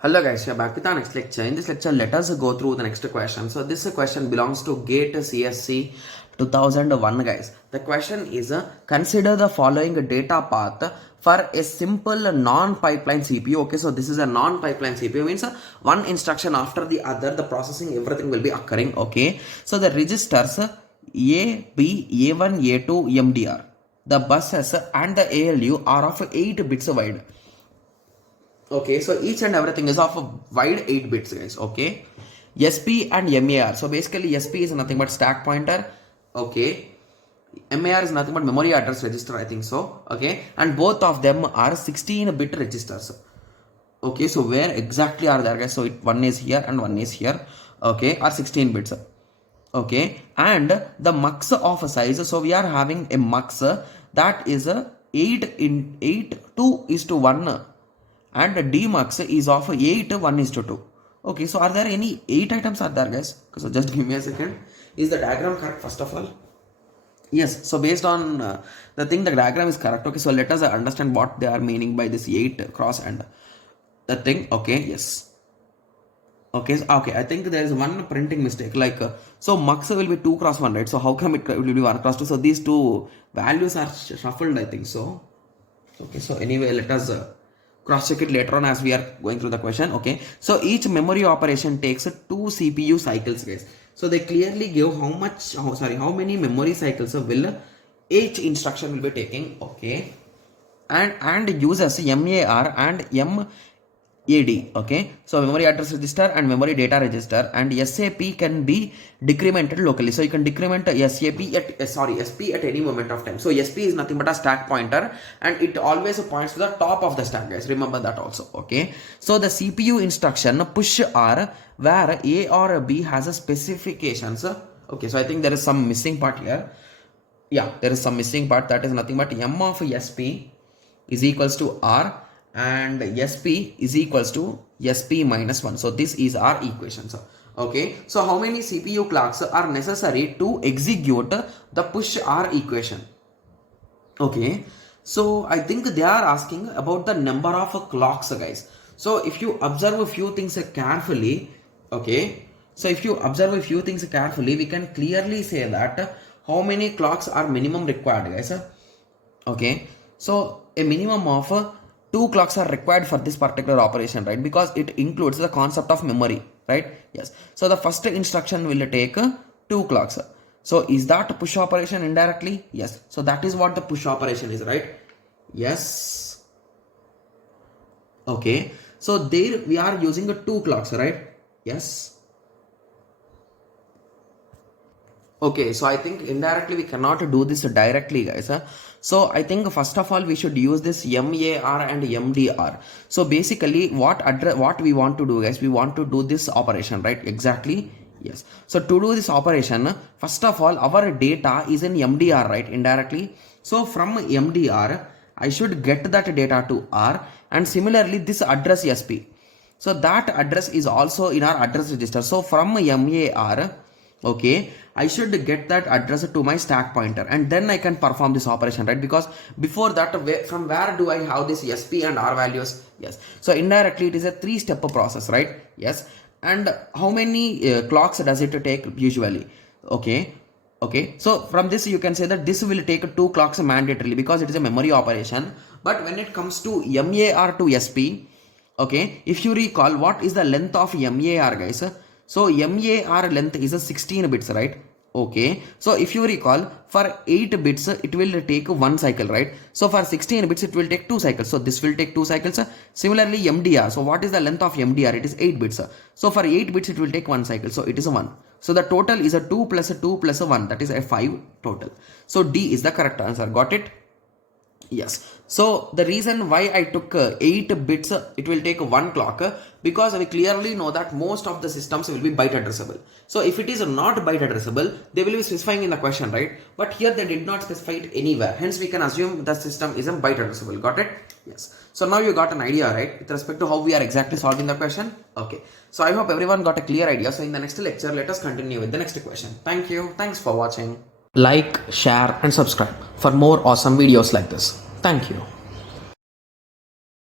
Hello guys, we are back with our next lecture. In this lecture, let us go through the next question. So this question belongs to GATE CSC 2001 guys. The question is, consider the following data path for a simple non-pipeline CPU. Okay, so this is a non-pipeline CPU, means one instruction after the other, the processing, everything will be occurring. Okay, so the registers A, B, A1, A2, MDR. The buses and the ALU are of 8 bits wide. Okay, so each and everything is of a wide 8 bits guys. Okay, SP and MAR. So basically SP is nothing but stack pointer. Okay, MAR is nothing but memory address register, I think so. Okay, and both of them are 16-bit registers. Okay, so where exactly are there guys? So one is here and one is here. Okay, are 16 bits. Okay, and the mux of size, so we are having a mux that is 8 in 8 2:1, and Dmux is of 8 1:2. Okay, so are there any 8 items are there guys? So just give me a second. Is the diagram correct first of all? Yes, so based on the thing, the diagram is correct. Okay, so let us understand what they are meaning by this 8 cross and the thing. Okay, yes. Okay, okay, I think there is one printing mistake, like so mux will be 2 cross 1, right? So how come it will be 1 cross 2? So these two values are shuffled, I think so. Okay, so anyway, let us cross check it later on as we are going through the question. Okay, so each memory operation takes 2 CPU cycles guys. So they clearly give how many memory cycles will each instruction will be taking. Okay, and uses MAR and MAD. Okay, so memory address register and memory data register, and SAP can be decremented locally. So you can decrement SP at any moment of time. So SP is nothing but a stack pointer, and it always points to the top of the stack guys. Remember that also. Okay, so the CPU instruction push R where A or B has a specifications. Okay, so I think there is some missing part here. Yeah, there is some missing part. That is nothing but M of SP is equals to R, and SP is equals to SP minus 1. So this is our equation. Okay, so how many CPU clocks are necessary to execute the push R equation? Okay, so I think they are asking about the number of clocks guys. So if you observe a few things carefully, okay, so if you observe a few things carefully, we can clearly say that how many clocks are minimum required guys. Okay, so a minimum of 2 clocks are required for this particular operation, right? Because it includes the concept of memory, right? Yes, so the first instruction will take 2 clocks. So is that push operation indirectly? Yes, so that is what the push operation is, right? Yes. Okay, so there we are using 2 clocks, right? Yes. Okay, so I think indirectly we cannot do this directly guys. So I think first of all we should use this MAR and MDR. So basically what we want to do guys, we want to do this operation, right? Exactly. Yes, so to do this operation, first of all our data is in MDR, right? Indirectly, so from MDR I should get that data to R, and similarly this address SP, so that address is also in our address register. So from MAR, okay, I should get that address to my stack pointer, and then I can perform this operation, right? Because before that, from where do I have this SP and R values? Yes, so indirectly it is a 3-step process, right? Yes, and how many clocks does it take usually? Okay, so from this you can say that this will take 2 clocks mandatorily because it is a memory operation. But when it comes to MAR to SP, okay, if you recall, what is the length of MAR guys? So MAR length is a 16 bits, right? Okay, so if you recall, for 8 bits it will take 1 cycle, right? So for 16 bits it will take 2 cycles. So this will take 2 cycles. Similarly MDR, so what is the length of MDR? It is 8 bits. So for 8 bits it will take 1 cycle. So it is a 1. So the total is a 2 plus a 2 plus a 1, that is a 5 total. So D is the correct answer. Got it? Yes, so the reason why I took 8 bits, it will take 1 clock, because we clearly know that most of the systems will be byte addressable. So if it is not byte addressable, they will be specifying in the question, right? But here they did not specify it anywhere. Hence we can assume the system isn't byte addressable. Got it? Yes. So now you got an idea, right? With respect to how we are exactly solving the question. Okay. So I hope everyone got a clear idea. So in the next lecture, let us continue with the next question. Thank you. Thanks for watching. Like, share and subscribe for more awesome videos like this. Thank you.